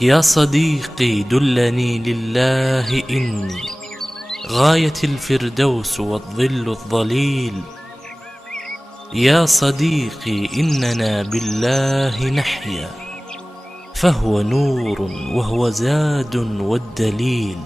يا صديقي دلني لله إني غاية الفردوس والظل الظليل. يا صديقي إننا بالله نحيا، فهو نور وهو زاد والدليل.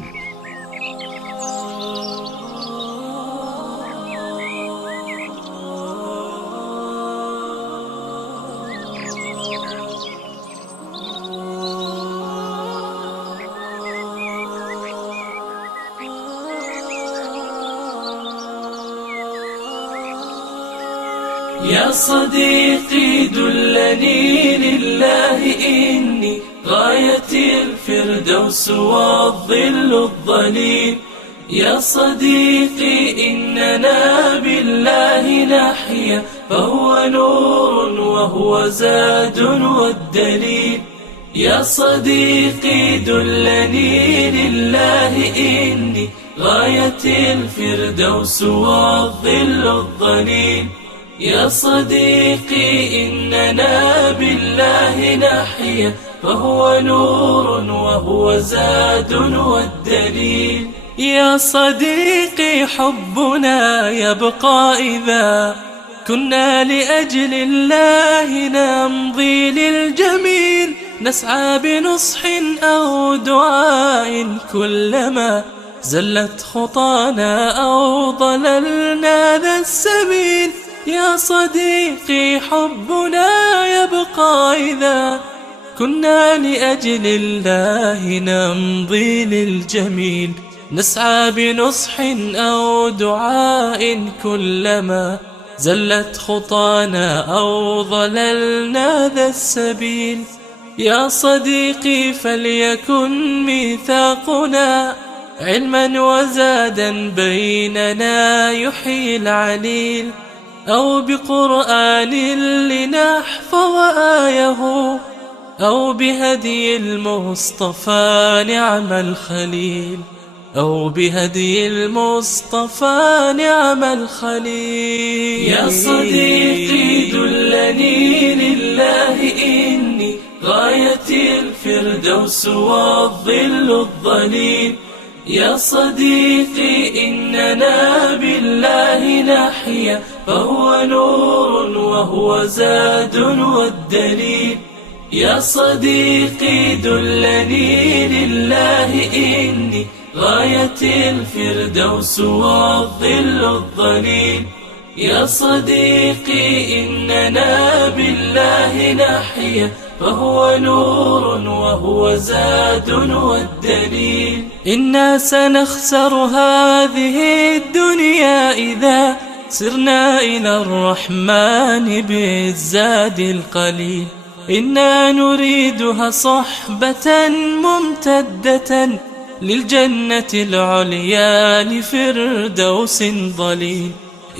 يا صديقي دلني لله إني غاية الفردوس والظل الظليل. يا صديقي إننا بالله نحيا، فهو نور وهو زاد والدليل. يا صديقي دلني لله إني غاية الفردوس والظل الظليل. يا صديقي إننا بالله نحيا، فهو نور وهو زاد والدليل. يا صديقي حبنا يبقى إذا كنا لأجل الله نمضي للجميل، نسعى بنصح أو دعاء كلما زلت خطانا أو ضللنا ذا السبيل. يا صديقي حبنا يبقى إذا كنا لأجل الله نمضي للجميل، نسعى بنصح أو دعاء كلما زلت خطانا أو ضللنا ذا السبيل. يا صديقي فليكن ميثاقنا علما وزادا بيننا يحيي العليل، أو بقرآن لنحفظ آيه، أو بهدي المصطفى نعم الخليل، أو بهدي المصطفى نعم الخليل. يا صديقي دلني لله إني غاية الفردوس والظل الظليل. يا صديقي إننا بالله نحيا، فهو نور وهو زاد والدليل. يا صديقي دلني لله إني غاية الفردوس والظل الظليل. يا صديقي إننا بالله نحيا، فهو نور وهو زاد والدليل. إنا سنخسر هذه الدنيا إذا سرنا إلى الرحمن بالزاد القليل. إنا نريدها صحبة ممتدة للجنة العليا لفردوس ظليل.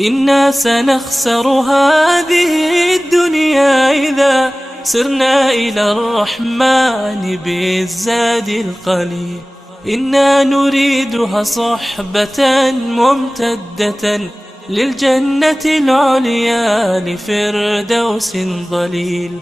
إنا سنخسر هذه الدنيا إذا سرنا إلى الرحمن بالزاد القليل. إنا نريدها صحبة ممتدة للجنة العليا لفردوس ظليل.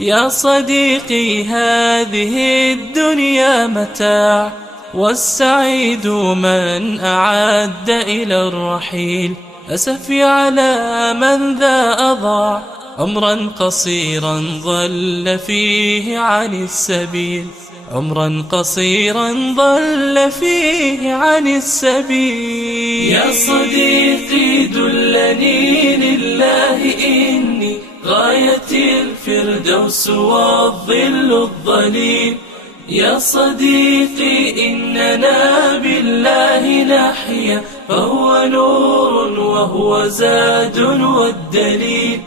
يا صديقي هذه الدنيا متاع، والسعيد من أعد إلى الرحيل. أسفي على من ذا أضاع عمرا قصيرا ضل فيه عن السبيل، عمرا قصيرا ضل فيه عن السبيل. يا صديقي دلني لله إني غاية الفردوس والظل الظليل. يا صديقي إننا بالله نحيا، فهو نور وهو زاد والدليل.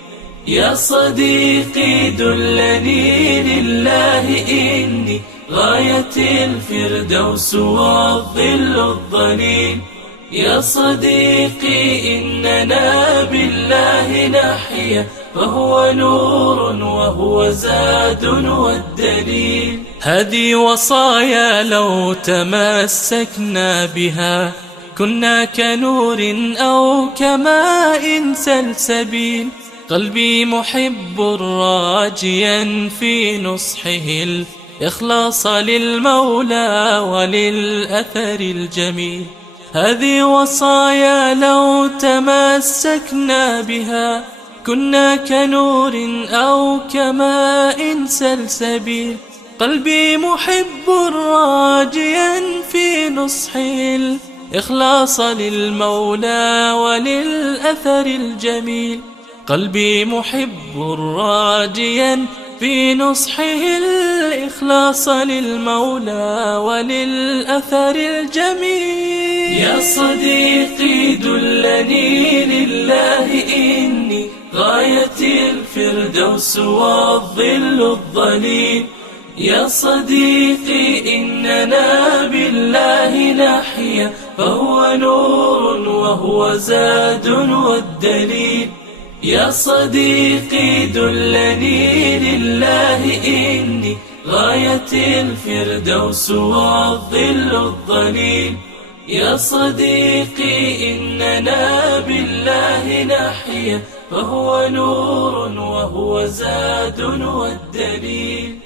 يا صديقي دلني لله إني غاية الفردوس والظل الظليل. يا صديقي إننا بالله نحيا، فهو نور وهو زاد والدليل. هذه وصايا لو تمسكنا بها كنا كنور أو كماء سلسبيل. قلبي محب راجيا في نصحه إخلاصا للمولى وللأثر الجميل. هذه وصايا لو تمسكنا بها كنا كنور أو كماء سلسبيل. قلبي محب راجيا في نصحه الإخلاص للمولى وللأثر الجميل. قلبي محب راجيا في نصحه الإخلاص للمولى وللأثر الجميل. يا صديقي دلني لله إني غاية الفردوس والظل الظليل. يا صديقي إننا بالله نحيا فهو نور وهو زاد والدليل. يا صديقي دلني لله إني غاية الفردوس والظل الظليل. يا صديقي إننا بالله نحيا فهو نور وهو زاد والدليل.